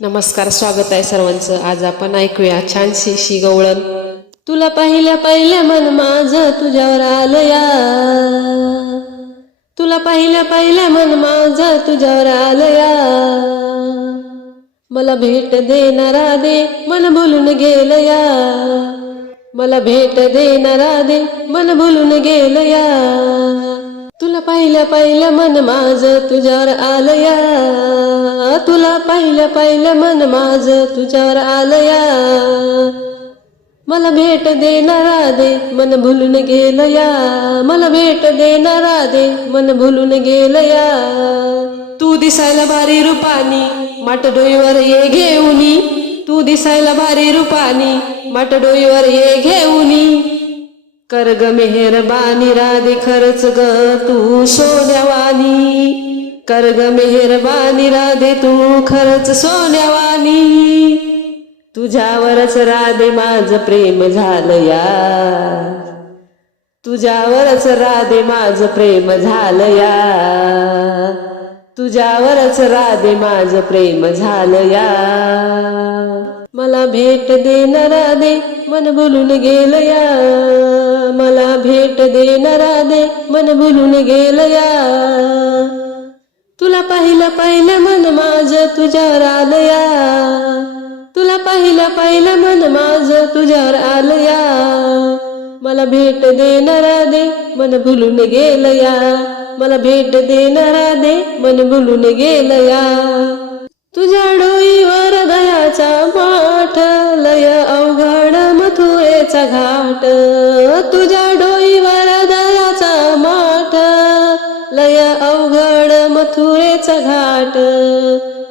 नमस्कार स्वागत आहे सर्वांचं. आज आपण ऐकूया छानशी शी गवळण तुला पाहिल्या पाहिल्या मन माझ तुझ्यावर आलया तुला पाहिल्या पाहिल्या मन माझ तुझ्यावर आलया मला भेट देणारा दे मन भुलून गेलया मला भेट देणारा दे मन भुलून गेलया तुला पाहिलं पाहिलं मन माझ तुझ्यावर आलया. तुला पाहिलं पाहिलं मन माझ तुझ्यावर आलया. मला भेट देणारा दे मन भुलून गेलया. मला भेट देणारा दे मन भुलून गेलया. तू दिसायला भारी रूपानी माट डोईवर ये घेऊनी. तू दिसायला भारी रूपानी माट डोईवर ये घेऊनी. कर ग मेहरबानी राधे खरच ग तू सोन्यावानी. कर ग मेहरबानी राधे तू खरच सोन्यावानी. तुझ्यावरच राधे माझ प्रेम झालं या. तुझ्यावरच राधे माझ प्रेम झालं या. तुझ्यावरच राधे माझ प्रेम झालं या. मला भेट देनं राधे मन बोलून गेलं या. मला भेट देणारा दे मन भुलून गेलया तुला पाहिलं पाहिलं मन माझ तुझ्यावर आलया तुला पाहिलं पाहिलं मन माझ तुझ्यावर आलया मला भेट देणारा दे मन भुलून गेलया मला भेट देणारा दे मन भुलून गेलया तुझ्या डोईवर दयाचा माठ लय अवघड मथुरेचा घाट. तुझ्या डोईवर दयाचा माठ लय अवघड मथुरेचा घाट.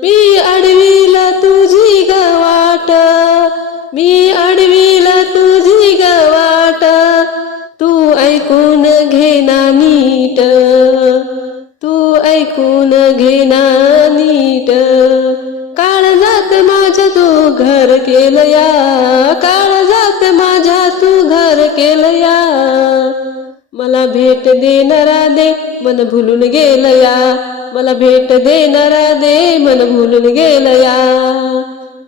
मी अडविल तुझी गवाट मी अडविल तुझी गवाट तू ऐकून घेना नीट तू ऐकून घेना नीट. काळ जात माझ्या तू घर केलया काळ जात माझ्या तू केलया? मला भेट देणारा दे मन भुलून गेलया. मला भेट देणारा दे मन भुलून गेलया.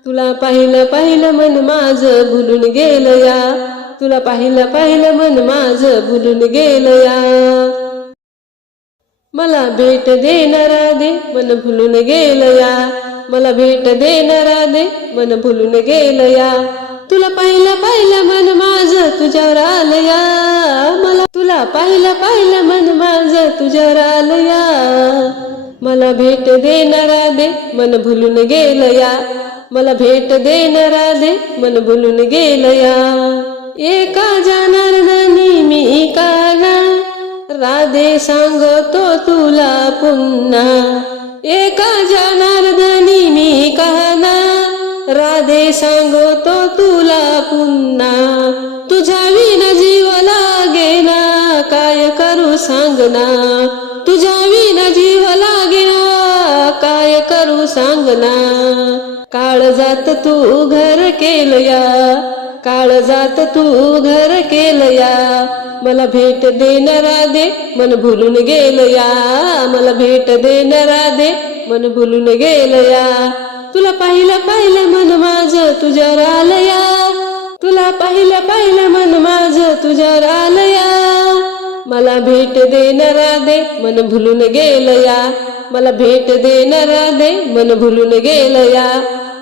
तुला पाहिलं पाहिलं मन माझ भुलून गेलया. तुला पाहिलं पाहिलं मन माझ भुलून गेलया. मला भेट देणारा दे मन भुलून गेलया. मला भेट देणारा दे मन भुलून गेलया. तुला पाहिलं पाहिलं मन माझ तुझ्यावर आलया मला तुला पाहिलं पाहिलं मन माझ तुझ्यावर आलया मला भेट देणारा दे मन भुलून गेलया मला भेट देणारा दे मन भुलून गेलया एका जाणार नाही मी काना. राधे सांगतो तुला पुन्हा. एका जाणार जनार्दनी मी कहना राधे सांगतो तू सांगना तुझ्या विना जीव लागेना काय करू सांगना? काळ जात तू घर केलया काळ जात तू घर केलया मला भेट देणारा दे मन भुलून गेलया मला भेट देणारा दे मन भुलून गेलया. तुला पाहिलं पाहिलं मन माझ तुझ्यावर आलया तुला पाहिलं पाहिलं मन माझ तुझ्यावर आलया. मला भेट देणारा दे मन भुलून गेलया मला भेट देणारा दे मन भुलून गेलया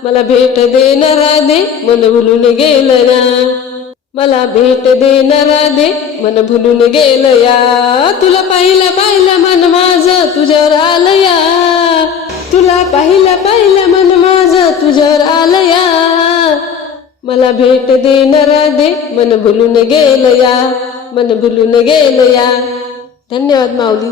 मला भेट देणारा दे मन भुलून गेलया मला भेट देणारा दे मन भुलून गेलया तुला पाहिलं पाहिलं मन माझ तुझ्यावर आलया तुला पाहिलं पाहिलं मन माझ तुझ्यावर आलया मला भेट देणारा दे मन भुलून गेलया मन भुलून गेलं या धन्यवाद माऊली